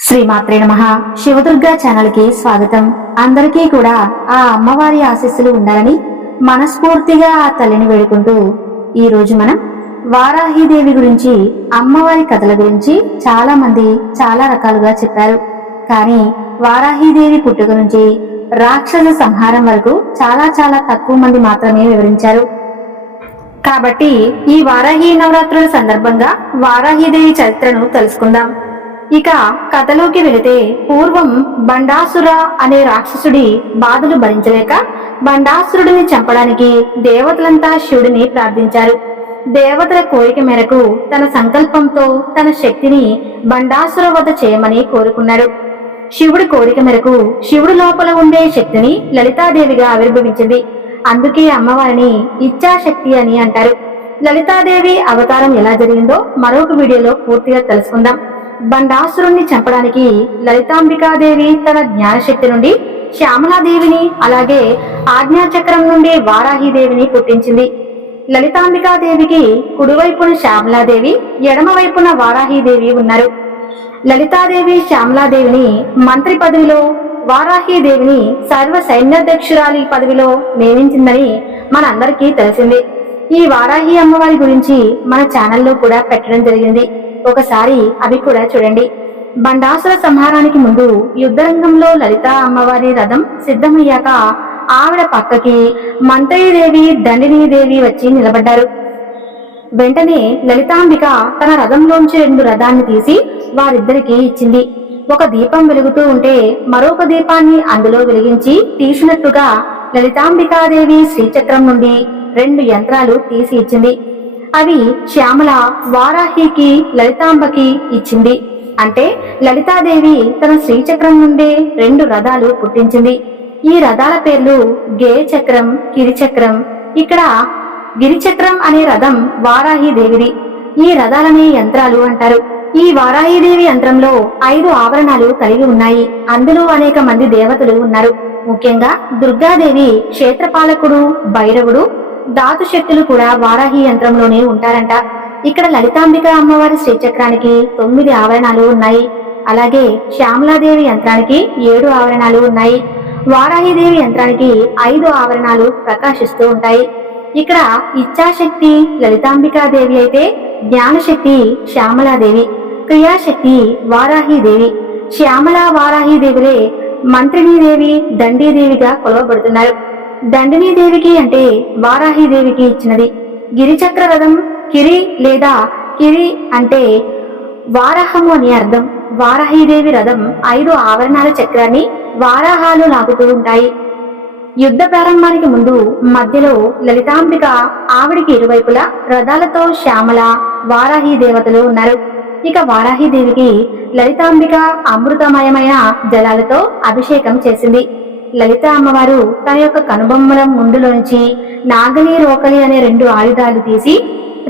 శ్రీమాత్రే నమ. శివదుర్గా ఛానల్కి స్వాగతం. అందరికీ కూడా ఆ అమ్మవారి ఆశీస్సులు ఉండాలని మనస్ఫూర్తిగా ఆ తల్లిని వేడుకుంటూ ఈ రోజు మనం వారాహిదేవి గురించి అమ్మవారి కథల గురించి చాలా మంది చాలా రకాలుగా చెప్పారు. కానీ వారాహిదేవి పుట్టుక నుంచి రాక్షస సంహారం వరకు చాలా చాలా తక్కువ మంది మాత్రమే వివరించారు. కాబట్టి ఈ వారాహి నవరాత్రుల సందర్భంగా వారాహిదేవి చరిత్రను తెలుసుకుందాం. ఇక కథలోకి వెళితే పూర్వం బండాసుర అనే రాక్షసుడి బాధలు భరించలేక బండాసురుడిని చంపడానికి దేవతలంతా శివుడిని ప్రార్థించారు. దేవతల కోరిక మేరకు తన సంకల్పంతో తన శక్తిని బండాసుర వద్ద చేయమని కోరుకున్నాడు శివుడి కోరిక మేరకు శివుడి లోపల ఉండే శక్తిని లలితాదేవిగా ఆవిర్భవించింది. అందుకే అమ్మవారిని ఇచ్ఛాశక్తి అని అంటారు. లలితాదేవి అవతారం ఎలా జరిగిందో మరొక వీడియోలో పూర్తిగా తెలుసుకుందాం. బండాసురుణ్ణి చంపడానికి లలితాంబికాదేవి తన జ్ఞానశక్తి నుండి శ్యామలాదేవిని అలాగే ఆజ్ఞాచక్రం నుండి వారాహిదేవిని పుట్టించింది. లలితాంబికాదేవికి కుడివైపున శ్యామలాదేవి ఎడమవైపున వారాహిదేవి ఉన్నారు. లలితాదేవి శ్యామలాదేవిని మంత్రి పదవిలో వారాహిదేవిని సర్వ సైన్యాధ్యక్షురాలి పదవిలో నియమించిందని మనందరికీ తెలిసిందే. ఈ వారాహి అమ్మవారి గురించి మన ఛానల్లో కూడా పెట్టడం జరిగింది. ఒకసారి అవి కూడా చూడండి. బండాసుర సంహారానికి ముందు యుద్ధరంగంలో లలిత అమ్మవారి రథం సిద్ధమయ్యాక ఆవిడ పక్కకి మంత్రీదేవి దండినీదేవి వచ్చి నిలబడ్డారు. వెంటనే లలితాంబిక తన రథంలోంచి రెండు రథాన్ని తీసి వారిద్దరికి ఇచ్చింది. ఒక దీపం వెలుగుతూ ఉంటే మరొక దీపాన్ని అందులో వెలిగించి తీసినట్టుగా లలితాంబికాదేవి శ్రీచక్రం నుండి రెండు యంత్రాలు తీసి ఇచ్చింది. అవి శ్యామల వారాహికి లలితాంబకి ఇచ్చింది. అంటే లలితాదేవి తన శ్రీచక్రం నుండే రెండు రథాలు పుట్టించింది. ఈ రథాల పేర్లు గే చక్రం కిరిచక్రం ఇక్కడ గిరిచక్రం అనే రథం వారాహి దేవిది ఈ రథాలనే యంత్రాలు అంటారు. ఈ వారాహిదేవి యంత్రంలో ఐదు ఆవరణాలు కలిగి ఉన్నాయి. అందులో అనేక మంది దేవతలు ఉన్నారు. ముఖ్యంగా దుర్గాదేవి క్షేత్రపాలకుడు భైరవుడు ధాతు శక్తులు కూడా వారాహి యంత్రంలోనే ఉంటారంట. ఇక్కడ లలితాంబిక అమ్మవారి శ్రీచక్రానికి తొమ్మిది ఆవరణాలు ఉన్నాయి. అలాగే శ్యామలాదేవి యంత్రానికి ఏడు ఆవరణాలు ఉన్నాయి. వారాహిదేవి యంత్రానికి ఐదు ఆవరణాలు ప్రకాశిస్తూ ఉంటాయి. ఇక్కడ ఇచ్ఛాశక్తి లలితాంబికాదేవి అయితే జ్ఞానశక్తి శ్యామలాదేవి క్రియాశక్తి వారాహిదేవి. శ్యామల వారాహిదేవిలే మంత్రిణీదేవి దండీదేవిగా కొలవబడుతున్నారు. దండినీదేవికి అంటే వారాహిదేవికి ఇచ్చినది. గిరిచక్ర రథం కిరి లేదా కిరి అంటే వారాహము అని అర్థం. వారాహిదేవి రథం ఐదు ఆవరణాల చక్రాన్ని వారాహాలు లాగుతూ ఉంటాయి. యుద్ధ ప్రారంభానికి ముందు మధ్యలో లలితాంబిక ఆవిడికి ఇరువైపులా రథాలతో శ్యామల వారాహి దేవతలు ఉన్నారు. ఇక వారాహిదేవికి లలితాంబిక అమృతమయమైన జలాలతో అభిషేకం చేసింది. లలిత అమ్మవారు తన యొక్క కనుబొమ్మల ముందులోంచి నాగలి రోకలి అనే రెండు ఆయుధాలు తీసి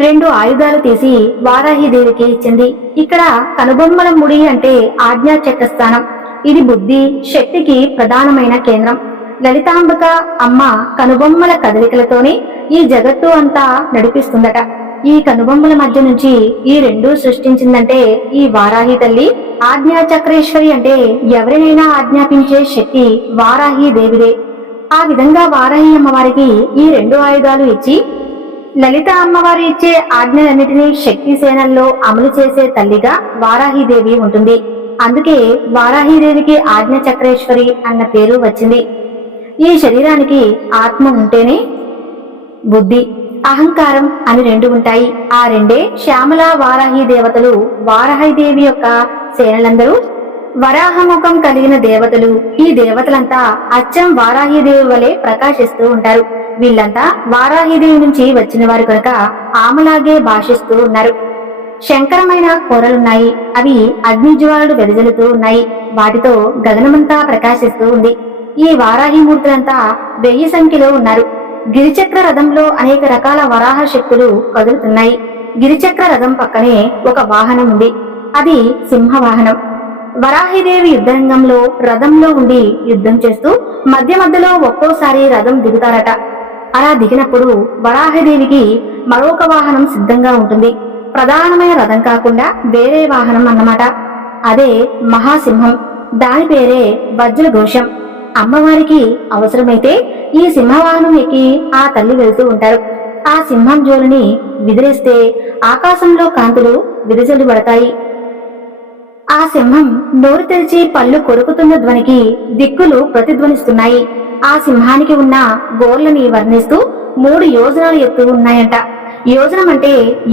రెండు ఆయుధాలు తీసి వారాహిదేవికి ఇచ్చింది. ఇక్కడ కనుబొమ్మల ముడి అంటే ఆజ్ఞా చక్రస్థానం. ఇది బుద్ధి శక్తికి ప్రధానమైన కేంద్రం. లలితాంబిక అమ్మ కనుబొమ్మల కదలికలతోనే ఈ జగత్తు అంతా నడిపిస్తుందట. ఈ కనుబొమ్మల మధ్య నుంచి ఈ రెండూ సృష్టించిందంటే ఈ వారాహి తల్లి. ఆజ్ఞా చక్రేశ్వరి అంటే ఎవరినైనా ఆజ్ఞాపించే శక్తి వారాహి దేవిదే. ఆ విధంగా వారాహి అమ్మవారికి ఈ రెండు ఆయుధాలు ఇచ్చి లలిత అమ్మవారు ఇచ్చే ఆజ్ఞలన్నిటినీ శక్తి సేనల్లో అమలు చేసే తల్లిగా వారాహిదేవి ఉంటుంది. అందుకే వారాహిదేవికి ఆజ్ఞ చక్రేశ్వరి అన్న పేరు వచ్చింది. ఈ శరీరానికి ఆత్మ ఉంటేనే బుద్ధి. అహంకారం అని రెండు ఉంటాయి. ఆ రెండే శ్యామల వారాహి దేవతలు వారాహిదేవి యొక్క సేనలందరూ. వరాహముఖం కలిగిన దేవతలు. ఈ దేవతలంతా అచ్చం వారాహిదేవి వలె ప్రకాశిస్తూ ఉంటారు. వీళ్ళంతా వారాహిదేవి నుంచి వచ్చిన వారు కనుక ఆమెలాగే భాషిస్తూ ఉన్నారు. శంకరమైన కూరలున్నాయి. అవి అగ్నిజ్వాలలు వెదజలుతూ ఉన్నాయి. వాటితో గగనమంతా ప్రకాశిస్తూ ఉంది. ఈ వారాహి మూర్తులంతా వెయ్యి సంఖ్యలో ఉన్నారు. గిరిచక్ర రథంలో అనేక రకాల వరాహ శక్తులు కదులుతున్నాయి. గిరిచక్ర రథం పక్కనే ఒక వాహనం ఉంది. అది సింహ వాహనం వరాహిదేవి యుద్ధరంగంలో రథంలో ఉండి యుద్ధం చేస్తూ మధ్య మధ్యలో ఒక్కోసారి రథం దిగుతారట. అలా దిగినప్పుడు వరాహిదేవికి మరొక వాహనం సిద్ధంగా ఉంటుంది. ప్రధానమైన రథం కాకుండా వేరే వాహనం అన్నమాట. అదే మహాసింహం. దాని పేరే వజ్రఘోషం. అమ్మవారికి అవసరమైతే ఈ సింహవాహనం ఎక్కి ఆ తల్లి వెళ్తూ ఉంటారు. ఆ సింహం జోలిని విదిలేస్తే ఆకాశంలో కాంతులు విదజల్లుబడతాయి ఆ సింహం నోరు తెరిచి పళ్ళు కొరుకుతున్న ధ్వనికి దిక్కులు ప్రతిధ్వనిస్తున్నాయి. ఆ సింహానికి ఉన్న గోర్లని వర్ణిస్తూ మూడు యోజనాలు ఎత్తు ఉన్నాయంట. యోజనం అంటే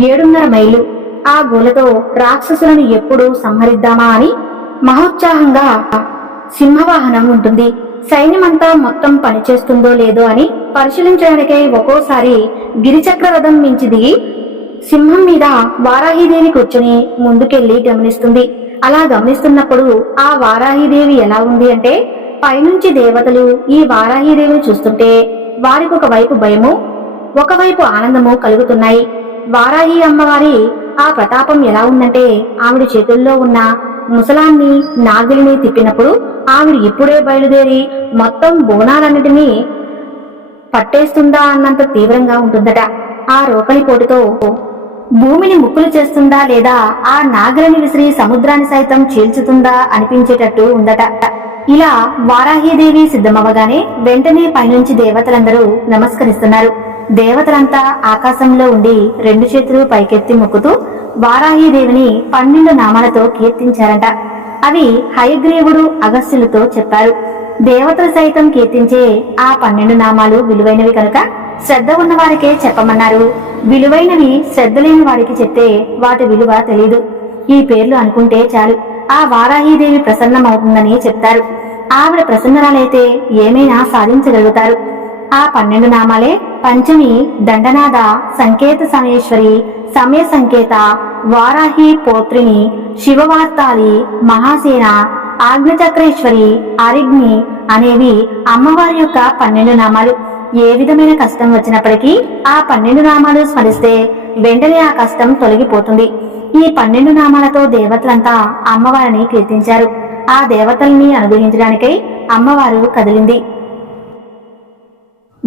ఏడున్నర మైలు. ఆ గోలతో రాక్షసులను ఎప్పుడు సంహరిద్దామా అని మహోత్సాహంగా సింహవాహనం ఉంటుంది. సైన్యమంతా మొత్తం పనిచేస్తుందో లేదో అని పరిశీలించడానికై ఒక్కోసారి గిరిచక్ర రథం మించి దిగి సింహం మీద వారాహిదేవి కూర్చుని ముందుకెళ్ళి గమనిస్తుంది. అలా గమనిస్తున్నప్పుడు ఆ వారాహిదేవి ఎలా ఉంది అంటే పైనుంచి దేవతలు ఈ వారాహిదేవిని చూస్తుంటే వారికి ఒకవైపు భయము ఒకవైపు ఆనందము కలుగుతున్నాయి. వారాహి అమ్మవారి ఆ ప్రతాపం ఎలా ఉందంటే ఆవిడ చేతుల్లో ఉన్న ముసలాన్ని నాగిలిని తిప్పినప్పుడు ఆవిడ ఇప్పుడే బయలుదేరి మొత్తం బోనాలన్నిటినీ పట్టేస్తుందా అన్నంత తీవ్రంగా ఉంటుందట. ఆ రోకలి పోటుతో భూమిని ముక్కులు చేస్తుందా లేదా? ఆ నాగరని విసిరి సముద్రాన్ని సైతం చీల్చుతుందా? అనిపించేటట్టు ఉందట. ఇలా వారాహీదేవి సిద్ధమవ్వగానే వెంటనే పైనుంచి దేవతలందరూ నమస్కరిస్తున్నారు. దేవతలంతా ఆకాశంలో ఉండి రెండు చేతులు పైకెత్తి మొక్కుతూ వారాహీదేవిని పన్నెండు నామాలతో కీర్తించారట. అవి హయగ్రీవుడు అగస్త్యులతో చెప్పారు. దేవతలు సైతం కీర్తించే ఆ పన్నెండు నామాలు విలువైనవి కనుక శ్రద్ధ ఉన్న వారికే చెప్పమన్నారు. విలువైనవి శ్రద్ధ లేని వారికి చెప్తే వాటి విలువ తెలీదు. ఈ పేర్లు అనుకుంటే చాలు. ఆ వారాహీదేవి ప్రసన్నమవుతుందని చెప్తారు. ఆవిడ ప్రసన్నరాలైతే ఏమైనా సాధించగలుగుతారు. ఆ పన్నెండు నామాలే పంచమి దండనాద సంకేత సమయేశ్వరి సమయ సంకేత వారాహి పోత్రిని శివవార్తాలి మహాసేన ఆగ్నిచక్రేశ్వరి అరిగ్ని అనేవి అమ్మవారి యొక్క పన్నెండు నామాలు. ఏ విధమైన కష్టం వచ్చినప్పటికీ ఆ పన్నెండు నామాలు స్మరిస్తే వెంటనే ఆ కష్టం తొలగిపోతుంది. ఈ పన్నెండు నామాలతో దేవతలంతా అమ్మవారిని కీర్తించారు. ఆ దేవతల్ని అనుగ్రహించడానికై అమ్మవారు కదిలింది.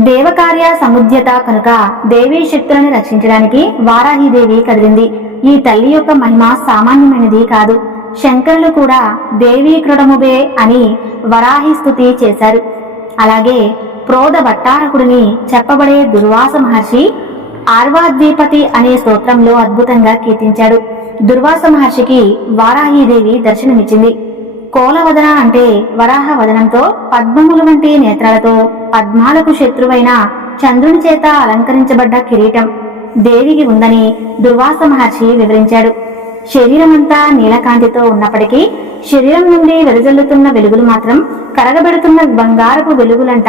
దేవకార్య సముద్యత కనుక దేవీ శక్తులను రక్షించడానికి వారాహిదేవి కదిలింది. ఈ తల్లి యొక్క మహిమ సామాన్యమైనది కాదు. శంకరులు కూడా దేవీ కృడముబే అని వరాహి స్థుతి చేశారు. అలాగే ప్రోధ భట్టారకుడిని చెప్పబడే దుర్వాస మహర్షి ఆర్వాద్వీపతి అనే స్తోత్రంలో అద్భుతంగా కీర్తించాడు. దుర్వాస మహర్షికి వారాహీదేవి దర్శనమిచ్చింది. కోలవదన అంటే వరాహ వదనంతో పద్మముల వంటి నేత్రాలతో పద్మాలకు శత్రువైన చంద్రుని చేత అలంకరించబడ్డ కిరీటం దేవికి ఉందని దుర్వాస మహర్షి వివరించాడు. శరీరమంతా నీలకాంతితో ఉన్నప్పటికీ శరీరం నుండి వెదజల్లుతున్న వెలుగులు మాత్రం కరగబెడుతున్న బంగారపు వెలుగులంట.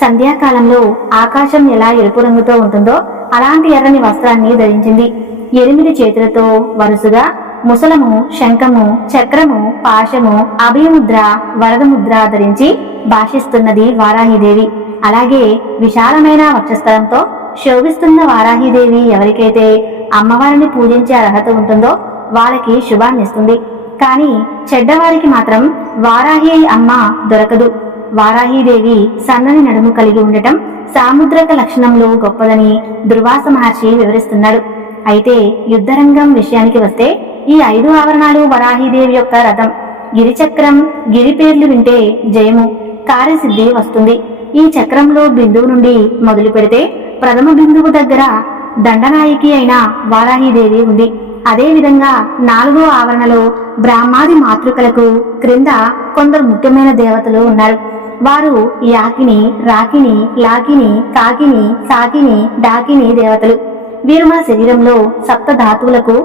సంధ్యాకాలంలో ఆకాశం ఎలా ఎరుపు రంగుతో ఉంటుందో అలాంటి ఎర్రని వస్త్రాన్ని ధరించింది. ఎనిమిది చేతులతో వరుసగా ముసలము శంఖము చక్రము పాశము అభయముద్ర వరదముద్ర ధరించి భాషిస్తున్నది వారాహిదేవి. అలాగే విశాలమైన వక్షస్థలంతో శోభిస్తున్న వారాహిదేవి ఎవరికైతే అమ్మవారిని పూజించే అర్హత ఉంటుందో వాళ్ళకి శుభాన్నిస్తుంది. కానీ చెడ్డవారికి మాత్రం వారాహి అమ్మ దొరకదు. వారాహీదేవి సన్నని నడుము కలిగి ఉండటం సాముద్రక లక్షణంలో గొప్పదని దుర్వాస మహర్షి వివరిస్తున్నాడు. అయితే యుద్ధరంగం విషయానికి వస్తే ఈ ఐదు ఆవరణాలు వరాహీదేవి యొక్క రథం. గిరిచక్రం గిరి పేర్లు వింటే జయము కార్యసిద్ధి వస్తుంది. ఈ చక్రంలో బిందువు నుండి మొదలు పెడితే ప్రథమ బిందువు దగ్గర దండనాయకి అయిన వారాహీదేవి ఉంది. అదే విధంగా నాలుగో ఆవరణలో బ్రాహ్మాది మాతృకలకు క్రింద కొందరు ముఖ్యమైన దేవతలు ఉన్నారు. వారు యాకిని రాకిని లాకిని కాకిని సాకిని డాకిని దేవతలు. వీరు మన శరీరంలో సప్త ధాతువులకు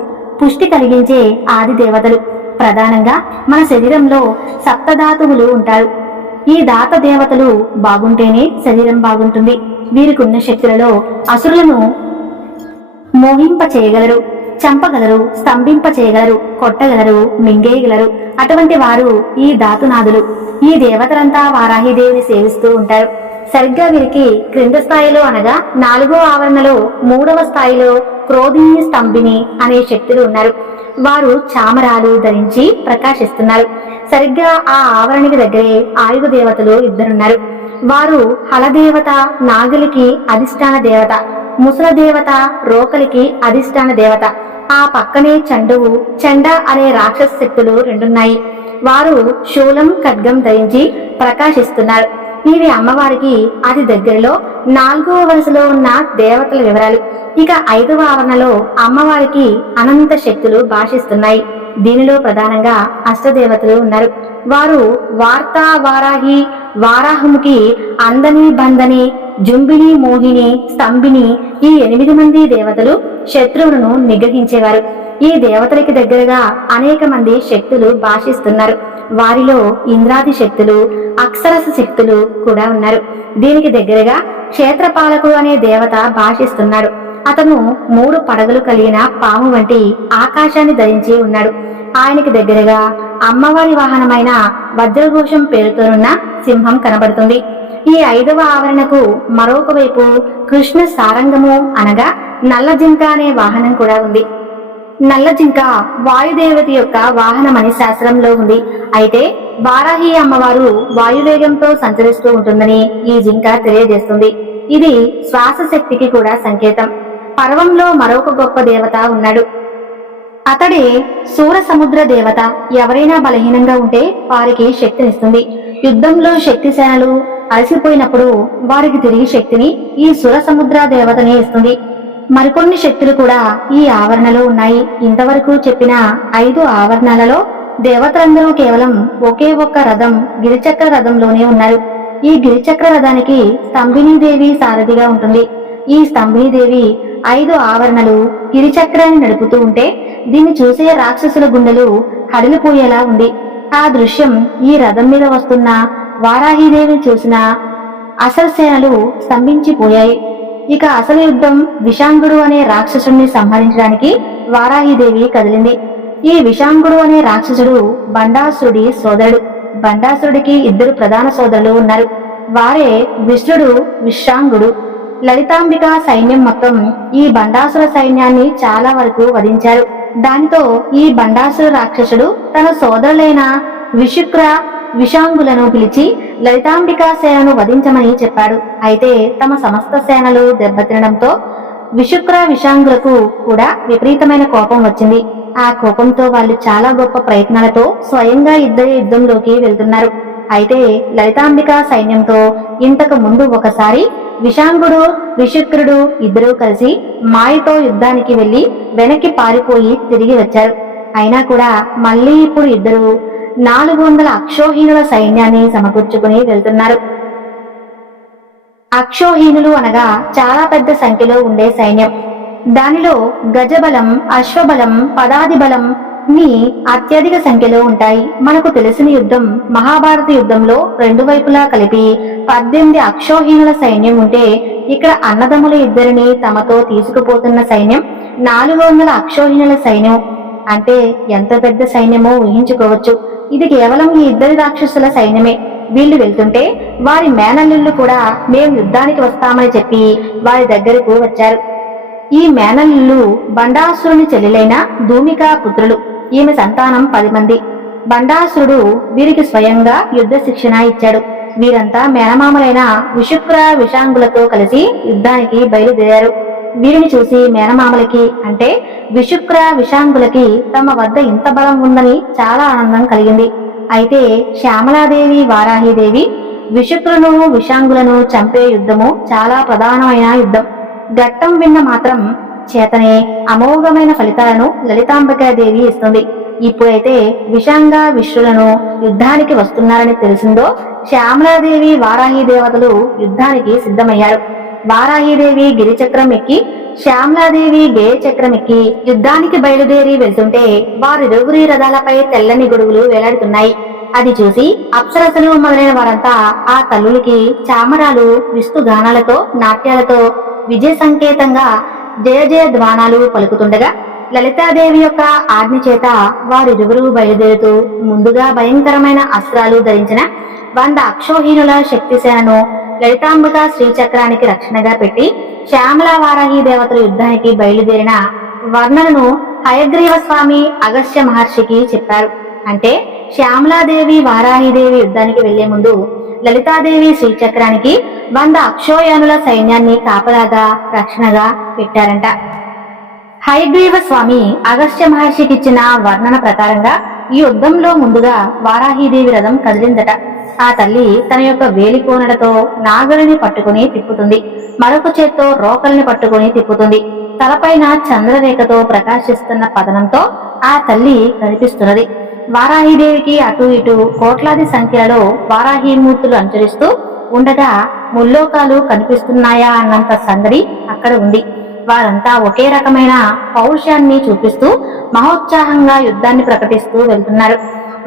పుష్టి కలిగించే ఆది దేవతలు. ప్రధానంగా మన శరీరంలో సప్తధాతువులు ఉంటారు. ఈ దాత దేవతలు బాగుంటేనే శరీరం బాగుంటుంది. వీరికున్న శక్తులలో అసురులను మోహింప చేయగలరు చంపగలరు స్తంభింప చేయగలరు కొట్టగలరు మింగేయగలరు. అటువంటి వారు ఈ ధాతునాథులు. ఈ దేవతలంతా వారాహిదేవిని సేవిస్తూ ఉంటారు. సరిగ్గా వీరికి క్రింద స్థాయిలో అనగా నాలుగో ఆవరణలో మూడవ స్థాయిలో క్రోధిని స్తంభిని అనే శక్తులు ఉన్నారు. వారు చామరాలు ధరించి ప్రకాశిస్తున్నారు. సరిగ్గా ఆ ఆవరణకి దగ్గరే ఆయుధ దేవతలు ఇద్దరున్నారు. వారు హలదేవత నాగలికి అధిష్టాన దేవత ముసల దేవత రోకలికి అధిష్టాన దేవత. ఆ పక్కనే చండువు చండ అనే రాక్షస శక్తులు రెండున్నాయి. వారు శూలం ఖడ్గం ధరించి ప్రకాశిస్తున్నారు. ఇవి అమ్మవారికి అతి దగ్గరలో నాలుగవ వరుసలో ఉన్న దేవతల వివరాలు. ఇక ఐదవ ఆవరణలో అమ్మవారికి అనంత శక్తులు భాషిస్తున్నాయి. దీనిలో ప్రధానంగా అష్టదేవతలు ఉన్నారు. వారు వార్తా వారాహి వారాహముకి అందని బందని జుంబిని మోహిని స్తంభిని ఈ ఎనిమిది మంది దేవతలు శత్రువులను నిగ్రహించేవారు. ఈ దేవతలకి దగ్గరగా అనేక మంది శక్తులు భాషిస్తున్నారు. వారిలో ఇంద్రాది శక్తులు అక్షరస శక్తులు కూడా ఉన్నారు. దీనికి దగ్గరగా క్షేత్రపాలకుడు అనే దేవత భాషిస్తున్నాడు. అతను మూడు పడగలు కలిగిన పాము వంటి ఆకాశాన్ని ధరించి ఉన్నాడు. ఆయనకి దగ్గరగా అమ్మవారి వాహనమైన వజ్రఘోషం పేరుతోనున్న సింహం కనబడుతుంది. ఈ ఐదవ ఆవరణకు మరొక వైపు కృష్ణ సారంగము అనగా నల్ల జింక అనే వాహనం కూడా ఉంది. నల్ల జింక వాయుదేవత యొక్క వాహనమని శాస్త్రంలో ఉంది. అయితే వారాహి అమ్మవారు వాయువేగంతో సంచరిస్తూ ఉంటుందని ఈ జింక తెలియజేస్తుంది. ఇది శ్వాస శక్తికి కూడా సంకేతం. పర్వంలో మరొక గొప్ప దేవత ఉన్నాడు. అతడే సూర సముద్ర దేవత. ఎవరైనా బలహీనంగా ఉంటే వారికి శక్తినిస్తుంది. యుద్ధంలో శక్తి సేనలు అలసిపోయినప్పుడు వారికి తిరిగి శక్తిని ఈ సుర సముద్ర దేవతనే ఇస్తుంది. మరికొన్ని శక్తులు కూడా ఈ ఆవరణలో ఉన్నాయి. ఇంతవరకు చెప్పిన ఐదు ఆవరణలలో దేవతలందరూ కేవలం ఒకే ఒక్క రథం గిరిచక్ర రథంలోనే ఉన్నారు. ఈ గిరిచక్ర రథానికి స్తంభినీదేవి సారథిగా ఉంటుంది. ఈ స్తంభినీదేవి ఐదు ఆవరణలు గిరిచక్రాన్ని నడుపుతూ ఉంటే దీన్ని చూసే రాక్షసుల గుండెలు హడిలిపోయేలా ఉంది. ఆ దృశ్యం ఈ రథం మీద వస్తున్న వారాహీదేవిని చూసిన అసలు సేనలు స్తంభించిపోయాయి. ఇక అసలు యుద్ధం విషాంగుడు అనే రాక్షసుడిని సంహరించడానికి వారాహిదేవి కదిలింది. ఈ విషాంగుడు అనే రాక్షసుడు బండాసురుడి సోదరుడు. బండాసురుడికి ఇద్దరు ప్రధాన సోదరులు ఉన్నారు. వారే విష్ణుడు విశ్రాంగుడు లలితాంబిక సైన్యం మొత్తం ఈ బండాసుర సైన్యాన్ని చాలా వరకు వధించారు. దానితో ఈ బండాసుర రాక్షసుడు తన సోదరులైన విశుక్ర విషాంగులను పిలిచి లలితాంబికా సేనను వధించమని చెప్పాడు. అయితే తమ సమస్త సేనలు దెబ్బతినడంతో విశుక్ర విషాంగులకు కూడా విపరీతమైన కోపం వచ్చింది. ఆ కోపంతో వాళ్ళు చాలా గొప్ప ప్రయత్నాలతో స్వయంగా ఇద్దరి యుద్ధంలోకి వెళ్తున్నారు. అయితే లలితాంబిక సైన్యంతో ఇంతకు ముందు ఒకసారి విషాంగుడు విశుక్రుడు ఇద్దరూ కలిసి మాయతో యుద్ధానికి వెళ్ళి వెనక్కి పారిపోయి తిరిగి వచ్చారు. అయినా కూడా మళ్ళీ ఇప్పుడు ఇద్దరు నాలుగు వందల అక్షోహీనుల సైన్యాన్ని సమకూర్చుకుని వెళ్తున్నారు. అక్షోహీనులు అనగా చాలా పెద్ద సంఖ్యలో ఉండే సైన్యం. దానిలో గజబలం అశ్వబలం పదాది బలం ని అత్యధిక సంఖ్యలో ఉంటాయి. మనకు తెలిసిన యుద్ధం మహాభారత యుద్ధంలో రెండు వైపులా కలిపి పద్దెనిమిది అక్షోహీనుల సైన్యం ఉంటే ఇక్కడ అన్నదమ్ముల ఇద్దరిని తమతో తీసుకుపోతున్న సైన్యం నాలుగు వందల అక్షోహీనుల సైన్యం. అంటే ఎంత పెద్ద సైన్యమో ఊహించుకోవచ్చు. ఇది కేవలం ఈ ఇద్దరి రాక్షసుల సైన్యమే. వీళ్ళు వెళ్తుంటే వారి మేనల్లుళ్ళు కూడా మేము యుద్ధానికి వస్తామని చెప్పి వారి దగ్గరకు వచ్చారు. ఈ మేనల్లుళ్ళు బండాసురుని చెల్లెలైన ధూమికా పుత్రులు. ఈమె సంతానం పది మంది. బండాసురుడు వీరికి స్వయంగా యుద్ధ శిక్షణ ఇచ్చాడు. వీరంతా మేనమామలైన విషుక్ర విషాంగులతో కలిసి యుద్ధానికి బయలుదేరారు. వీరిని చూసి మేనమామలకి అంటే విశుక్ర విషాంగులకి తమ వద్ద ఇంత బలం ఉందని చాలా ఆనందం కలిగింది. అయితే శ్యామలాదేవి వారాహిదేవి విశుక్రులను విషాంగులను చంపే యుద్ధము చాలా ప్రధానమైన యుద్ధం. ఘట్టం విన్న మాత్రం చేతనే అమోఘమైన ఫలితాలను లలితాంబికాదేవి ఇస్తుంది. ఇప్పుడైతే విషాంగ విష్ణులను యుద్ధానికి వస్తున్నారని తెలిసిందో శ్యామలాదేవి వారాహి దేవతలు యుద్ధానికి సిద్ధమయ్యారు. వారాహిదేవి గిరిచక్రం ఎక్కి శ్యామలాదేవి గేయచక్రం ఎక్కి యుద్ధానికి బయలుదేరి వెళ్తుంటే వారిరువురి రథాలపై తెల్లని గొడుగులు వేలాడుతున్నాయి. అది చూసి అప్సరసలు మొదలైన వారంతా ఆ తల్లులకి చామరాలు విస్తు గానాలతో నాట్యాలతో విజయ సంకేతంగా జయ జయ ధ్వానాలు పలుకుతుండగా లలితాదేవి యొక్క ఆజ్ఞ చేత వారిరువురు బయలుదేరుతూ ముందుగా భయంకరమైన అస్త్రాలు ధరించిన వంద అక్షోహీనుల శక్తి సేనను లలితాంబిక శ్రీచక్రానికి రక్షణగా పెట్టి శ్యామల వారాహి దేవతల యుద్ధానికి బయలుదేరిన వర్ణనను హయగ్రీవ స్వామి అగస్త్య మహర్షికి చెప్పారు. అంటే శ్యామలాదేవి వారాహిదేవి యుద్ధానికి వెళ్ళే ముందు లలితాదేవి శ్రీచక్రానికి వంద అక్షోయానుల సైన్యాన్ని కాపలాగా రక్షణగా పెట్టారంట. హయగ్రీవ స్వామి అగస్త్య మహర్షికి ఇచ్చిన వర్ణన ప్రకారంగా ఈ యుద్ధంలో ముందుగా వారాహీదేవి రథం కదిలిందట. ఆ తల్లి తన యొక్క వేలికోనలతో నాగలిని పట్టుకుని తిప్పుతుంది. మరొక చేత్తో రోకల్ని పట్టుకుని తిప్పుతుంది. తలపైన చంద్రరేఖతో ప్రకాశిస్తున్న పతనంతో ఆ తల్లి కనిపిస్తున్నది. వారాహిదేవికి అటు ఇటు కోట్లాది సంఖ్యలో వారాహీమూర్తులు అనుచరిస్తూ ఉండగా ముల్లోకాలు కనిపిస్తున్నాయా అన్నంత సందడి అక్కడ ఉంది. వారంతా ఒకే రకమైన పౌరుషాన్ని చూపిస్తూ మహోత్సాహంగా యుద్ధాన్ని ప్రకటిస్తూ వెళ్తున్నారు.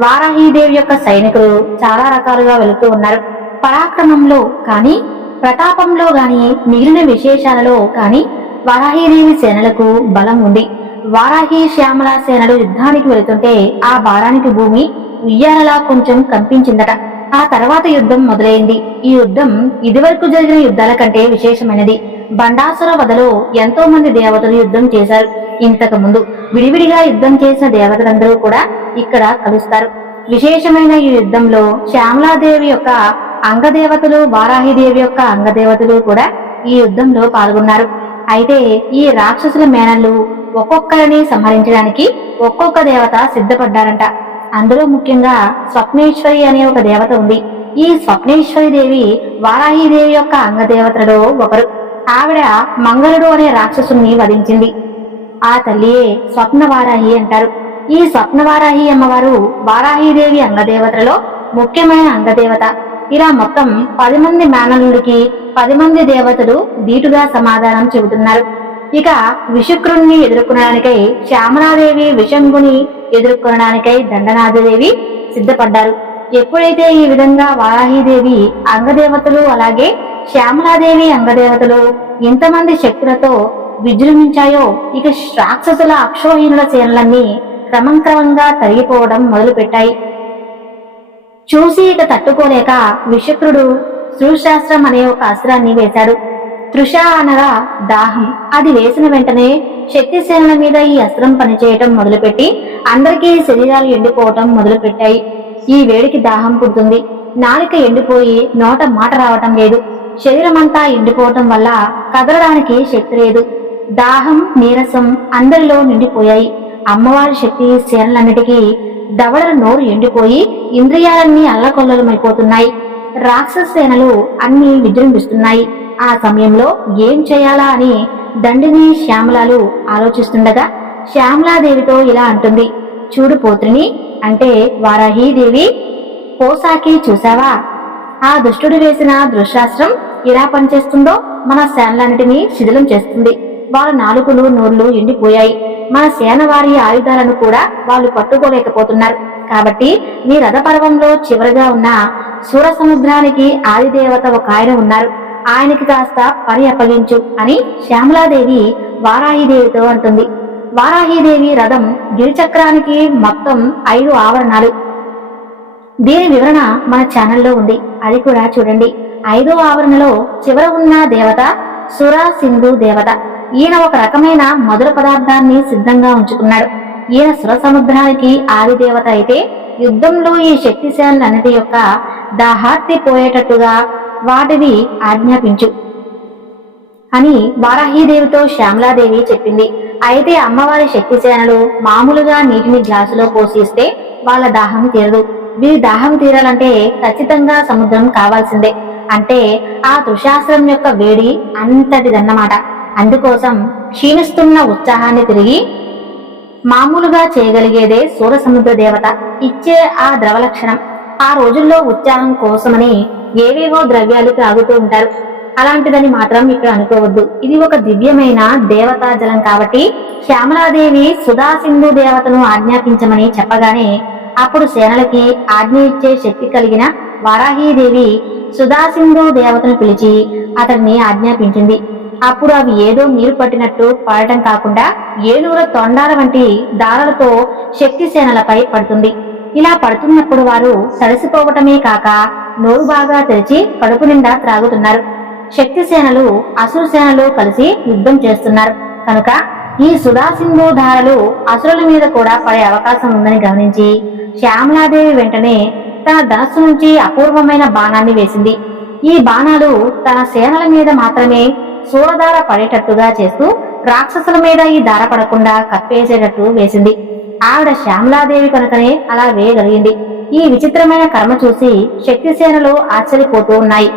వారాహీదేవి యొక్క సైనికులు చాలా రకాలుగా వెళుతూ ఉన్నారు. పరాక్రమంలో కానీ ప్రతాపంలో గాని మిగిలిన విశేషాలలో కానీ వారాహీదేవి సేనలకు బలం ఉంది. వారాహి శ్యామల సేనలు యుద్ధానికి వెళుతుంటే ఆ భారానికి భూమి ఉయ్యాలలా కొంచెం కంపించిందట. ఆ తర్వాత యుద్ధం మొదలైంది. ఈ యుద్ధం ఇదివరకు జరిగిన యుద్ధాల కంటే విశేషమైనది. బండాసుర వదలో ఎంతో మంది దేవతలు యుద్ధం చేశారు. ఇంతకు ముందు విడివిడిగా యుద్ధం చేసిన దేవతలందరూ కూడా ఇక్కడ కలుస్తారు. విశేషమైన ఈ యుద్ధంలో శ్యామలాదేవి యొక్క అంగదేవతలు వారాహిదేవి యొక్క అంగదేవతలు కూడా ఈ యుద్ధంలో పాల్గొన్నారు. అయితే ఈ రాక్షసుల మేనల్లు ఒక్కొక్కరిని సంహరించడానికి ఒక్కొక్క దేవత సిద్ధపడ్డారంట. అందులో ముఖ్యంగా స్వప్నేశ్వరి అనే ఒక దేవత ఉంది. ఈ స్వప్నేశ్వరి దేవి వారాహీదేవి యొక్క అంగదేవతలలో ఒకరు. ఆవిడ మంగళుడు అనే రాక్షసుని వధించింది. ఆ తల్లియే స్వప్నవారాహి అంటారు. ఈ స్వప్నవారాహి అమ్మవారు వారాహీదేవి అంగదేవతలలో ముఖ్యమైన అంగదేవత. ఇలా మొత్తం పది మంది మేనల్లుడికి పది మంది దేవతలు దీటుగా సమాధానం చెబుతున్నారు. ఇక విషుక్రుణ్ణి ఎదుర్కొనడానికై శ్యామలాదేవి విషంగుని ఎదుర్కొనడానికై దండనాథదేవి సిద్ధపడ్డారు. ఎప్పుడైతే ఈ విధంగా వారాహీదేవి అంగదేవతలు అలాగే శ్యామలాదేవి అంగదేవతలు ఇంతమంది శక్తులతో విజృంభించాయో ఇక రాక్షసుల అక్షోహీనుల సేనలన్నీ క్రమంక్రమంగా తరిగిపోవడం మొదలుపెట్టాయి. చూసి ఇక తట్టుకోలేక విషక్రుడు సృశాస్త్రం అనే ఒక అస్త్రాన్ని వేశాడు. తృష అనగా దాహం. అది వేసిన వెంటనే శక్తి మీద ఈ అస్త్రం పనిచేయటం మొదలుపెట్టి అందరికీ శరీరాలు ఎండిపోవటం మొదలుపెట్టాయి. ఈ వేడికి దాహం పుడుతుంది. నాలిక ఎండిపోయి నోట మాట రావటం లేదు. శరీరం అంతా ఎండిపోవటం వల్ల కదలడానికి శక్తి లేదు. దాహం నీరసం అందరిలో నిండిపోయాయి. అమ్మవారి శక్తి సేనలన్నిటికీ దవడల నోరు ఎండిపోయి ఇంద్రియాలన్నీ అల్లకొల్లలమైపోతున్నాయి. రాక్షస సేనలు అన్ని విజృంభిస్తున్నాయి. ఆ సమయంలో ఏం చేయాలా అని దండిని శ్యామలాలు ఆలోచిస్తుండగా శ్యామలాదేవితో ఇలా అంటుంది. చూడు పోత్రిని అంటే వారాహీదేవి పోసాకి చూసావా ఆ దుష్టుడు వేసిన దృశాస్త్రం ఎలా పనిచేస్తుందో మన సేనలన్నిటినీ శిథిలం చేస్తుంది. వాళ్ళ నాలుకలు నోర్లు ఎండిపోయాయి. మన సేన వారి ఆయుధాలను కూడా వాళ్ళు పట్టుకోలేకపోతున్నారు. కాబట్టి నీ రథపర్వంలో చివరిగా ఉన్న సూర సముద్రానికి ఆదిదేవత ఒక ఆయన ఉన్నారు. ఆయనకి కాస్త పని అప్పగించు అని శ్యామలాదేవి వారాహిదేవితో అంటుంది. వారాహిదేవి రథం గిరిచక్రానికి మొత్తం ఐదు ఆవరణాలు. దీని వివరణ మన ఛానల్లో ఉంది. అది కూడా చూడండి. ఐదో ఆవరణలో చివర ఉన్న దేవత సుర సింధు దేవత. ఈయన ఒక రకమైన మధుర పదార్థాన్ని సిద్ధంగా ఉంచుకున్నాడు. ఈయన సుర సముద్రానికి ఆది దేవత అయితే యుద్ధంలో ఈ శక్తిశాలన్నిటి యొక్క దాహార్తి పోయేటట్టుగా వాటిని ఆజ్ఞాపించు అని వారాహీదేవితో శ్యామలాదేవి చెప్పింది. అయితే అమ్మవారి శక్తి సేనలు మామూలుగా నీటిని గ్లాసులో పోసిస్తే వాళ్ళ దాహం తీరదు. వీరి దాహం తీరాలంటే ఖచ్చితంగా సముద్రం కావాల్సిందే. అంటే ఆ తృషాస్త్రం యొక్క వేడి అంతటిదన్నమాట. అందుకోసం క్షీణిస్తున్న ఉత్సాహాన్ని తిరిగి మామూలుగా చేయగలిగేదే సూరసముద్ర దేవత ఇచ్చే ఆ ద్రవ లక్షణం ఆ రోజుల్లో ఉత్సాహం కోసమని ఏవేవో ద్రవ్యాలు త్రాగుతూ ఉంటారు. అలాంటిదని మాత్రం ఇక్కడ అనుకోవద్దు. ఇది ఒక దివ్యమైన దేవతా జలం కాబట్టి శ్యామలాదేవి సుధా సింధు దేవతను ఆజ్ఞాపించమని చెప్పగానే అప్పుడు సేనలకి ఆజ్ఞ ఇచ్చే శక్తి కలిగిన వారాహీదేవి సుధాసింధు దేవతను పిలిచి అతడిని ఆజ్ఞాపించింది. అప్పుడు అవి ఏదో నీరు పట్టినట్టు పడటం కాకుండా ఏనుగుల తొండాల వంటి దారాలతో శక్తి సేనలపై పడుతుంది. ఇలా పడుతున్నప్పుడు వారు తడిసిపోవటమే కాక నోరు బాగా తెరిచి కడుపు నిండా త్రాగుతున్నారు. శక్తి సేనలు అసురు సేనలు కలిసి యుద్ధం చేస్తున్నారు. కనుక ఈ సుధాసింధు ధారలు అసురుల మీద కూడా పడే అవకాశం ఉందని గమనించి శ్యామలాదేవి వెంటనే తన ధనస్సు నుంచి అపూర్వమైన బాణాన్ని వేసింది. ఈ బాణాలు తన సేనల మీద మాత్రమే సూరధార పడేటట్టుగా చేస్తూ రాక్షసుల మీద ఈ దార పడకుండా కప్పేసేటట్టు వేసింది. ఆవిడ శ్యామలాదేవి కనుకనే అలా వేయగలిగింది. ఈ విచిత్రమైన కర్మ చూసి శక్తిసేనలు ఆశ్చర్యపోతూ ఉన్నాయి.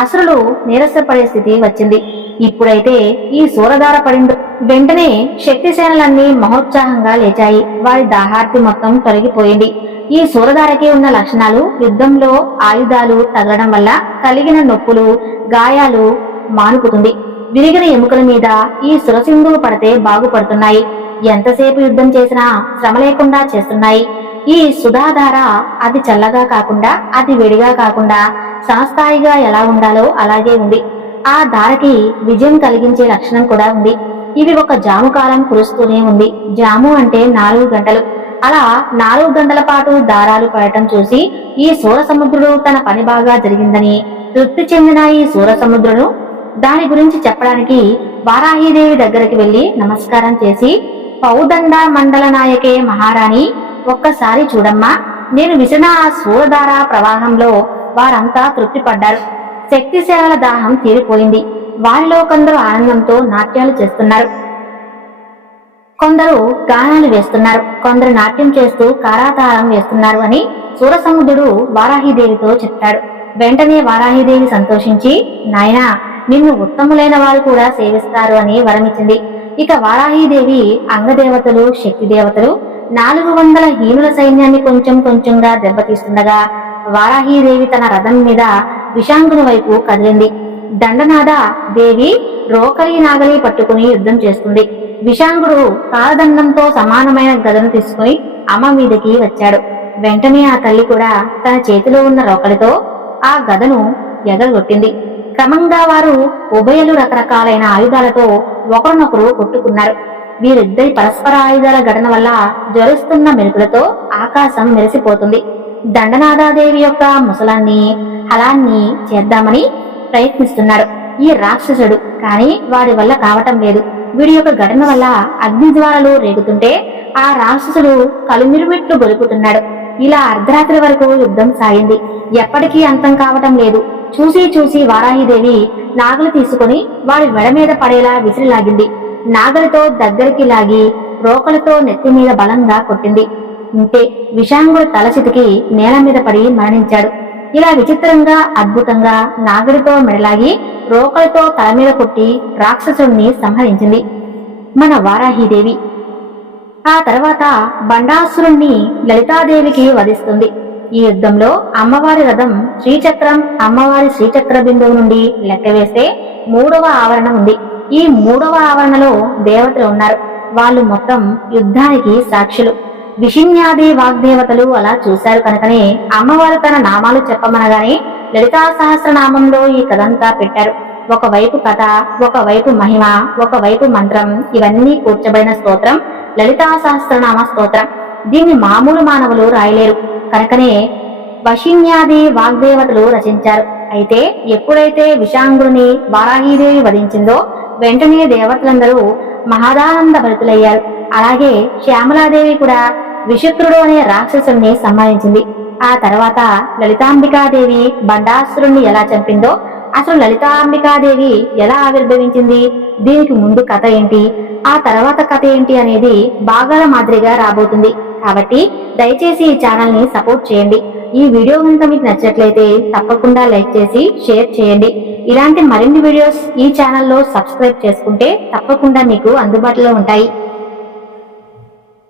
అసురులు నీరసపడే స్థితి వచ్చింది. ఇప్పుడైతే ఈ సూరధార పడింది వెంటనే శక్తిసేనలన్నీ మహోత్సాహంగా లేచాయి. వారి దాహార్తి మొత్తం తొలగిపోయింది. ఈ సూరధారకి ఉన్న లక్షణాలు యుద్ధంలో ఆయుధాలు తగలడం వల్ల కలిగిన నొప్పులు గాయాలు మానుకుతుంది. విరిగిన ఎముకల మీద ఈ సురసింధువు పడితే బాగుపడుతున్నాయి. ఎంతసేపు యుద్ధం చేసినా శ్రమ లేకుండా చేస్తున్నాయి. ఈ సుధాధార అది చల్లగా కాకుండా అది వేడిగా కాకుండా సమస్థాయిగా ఎలా ఉండాలో అలాగే ఉంది. ఆ ధారకి విజయం కలిగించే లక్షణం కూడా ఉంది. ఇవి ఒక జాము కాలం కురుస్తూనే ఉంది. జాము అంటే నాలుగు గంటలు. అలా నాలుగు గంటల పాటు దారాలు పడటం చూసి ఈ సూర సముద్రుడు తన పని బాగా జరిగిందని తృప్తి చెందిన ఈ సూర సముద్రుడు దాని గురించి చెప్పడానికి వారాహీదేవి దగ్గరికి వెళ్ళి నమస్కారం చేసి పౌదండ మండల నాయకే మహారాణి ఒక్కసారి చూడమ్మా. నేను విసిన ఆ సూరధార ప్రవాహంలో వారంతా తృప్తి పడ్డారు శక్తి సేవల దాహం తీరిపోయింది. వారిలో కొందరు ఆనందంతో నాట్యాలు చేస్తున్నారు. కొందరు గానాలు వేస్తున్నారు. కొందరు నాట్యం చేస్తూ కారాతారం వేస్తున్నారు అని సూరసముద్రుడు వారాహిదేవితో చెప్పాడు. వెంటనే వారాహిదేవి సంతోషించి నాయనా నిన్ను ఉత్తములైన వారు కూడా సేవిస్తారు అని వరమిచ్చింది. ఇక వారాహీదేవి అంగదేవతలు శక్తి దేవతలు నాలుగు వందల హీనుల సైన్యాన్ని కొంచెం కొంచెంగా దెబ్బతీస్తుండగా వారాహీదేవి తన రథం మీద విషాంగుని వైపు కదిలింది. దండనాద దేవి రోకలి నాగలి పట్టుకుని యుద్ధం చేస్తుంది. విషాంగుడు కాలదండంతో సమానమైన గదను తీసుకుని అమ్మ మీదకి వచ్చాడు. వెంటనే ఆ తల్లి కూడా తన చేతిలో ఉన్న రోకలితో ఆ గదను ఎగరగొట్టింది. క్రమంగా వారు ఉభయలు రకరకాలైన ఆయుధాలతో ఒకరినొకరు కొట్టుకున్నారు. వీరిద్దరి పరస్పర ఆయుధాల ఘటన వల్ల జరుస్తున్న మెరుపులతో ఆకాశం మెరిసిపోతుంది. దండనాదాదేవి యొక్క ముసలాన్ని హలాన్ని చేద్దామని ప్రయత్నిస్తున్నాడు ఈ రాక్షసుడు. కానీ వాడి వల్ల కావటం లేదు. వీడి యొక్క ఘటన వల్ల అగ్నిజ్వాలలు రేగుతుంటే ఆ రాక్షసుడు కలుమిరుమిట్లు గొలుపుతున్నాడు. ఇలా అర్ధరాత్రి వరకు యుద్ధం సాగింది. ఎప్పటికీ అంతం కావటం లేదు. చూసి చూసి వారాహిదేవి నాగలు తీసుకుని వాడి మెడ మీద పడేలా విసిరిలాగింది. నాగలితో దగ్గరికి లాగి రోకలతో నెత్తి మీద బలంగా కొట్టింది. ఇంతే విషాంగుడు తల చితికి నేల మీద పడి మరణించాడు. ఇలా విచిత్రంగా అద్భుతంగా నాగలితో మెడలాగి రోకలతో తల మీద కొట్టి రాక్షసుణ్ణి సంహరించింది. మన వారాహిదేవి ఆ తర్వాత బండాసురుణ్ణి లలితాదేవికి వధిస్తుంది. ఈ యుద్ధంలో అమ్మవారి రథం శ్రీచక్రం అమ్మవారి శ్రీచక్ర బిందువు నుండి లెక్కవేస్తే మూడవ ఆవరణ ఉంది. ఈ మూడవ ఆవరణలో దేవతలు ఉన్నారు. వాళ్ళు మొత్తం యుద్ధానికి సాక్షులు. విషిన్యాది వాగ్దేవతలు అలా చూశారు కనుకనే అమ్మవారు తన నామాలు చెప్పమనగానే లలితా సహస్రనామంలో ఈ కథంతా పెట్టారు. ఒకవైపు కథ ఒకవైపు మహిమ ఒకవైపు మంత్రం ఇవన్నీ కూర్చబడిన స్తోత్రం లలితా సహస్రనామ స్తోత్రం. దీన్ని మామూలు మానవులు రాయలేరు. కనుకనే వశిన్యాది వాగ్దేవతలు రచించారు. అయితే ఎప్పుడైతే విషాంగుడిని వారాహీదేవి వధించిందో వెంటనే దేవతలందరూ మహదానంద భరితులయ్యారు అలాగే శ్యామలాదేవి కూడా విషుక్రుడు అనే రాక్షసుని సంహరించింది ఆ తర్వాత లలితాంబికాదేవి బండాసురుణ్ణి ఎలా చంపిందో అసలు లలితాంబికాదేవి ఎలా ఆవిర్భవించింది? దీనికి ముందు కథ ఏంటి? ఆ తర్వాత కథ ఏంటి అనేది భాగాల మాదిరిగా రాబోతుంది. కాబట్టి దయచేసి ఈ ఛానల్ని సపోర్ట్ చేయండి. ఈ వీడియో కనుక మీకు నచ్చట్లయితే తప్పకుండా లైక్ చేసి షేర్ చేయండి. ఇలాంటి మరిన్ని వీడియోస్ ఈ ఛానల్లో సబ్స్క్రైబ్ చేసుకుంటే తప్పకుండా మీకు అందుబాటులో ఉంటాయి.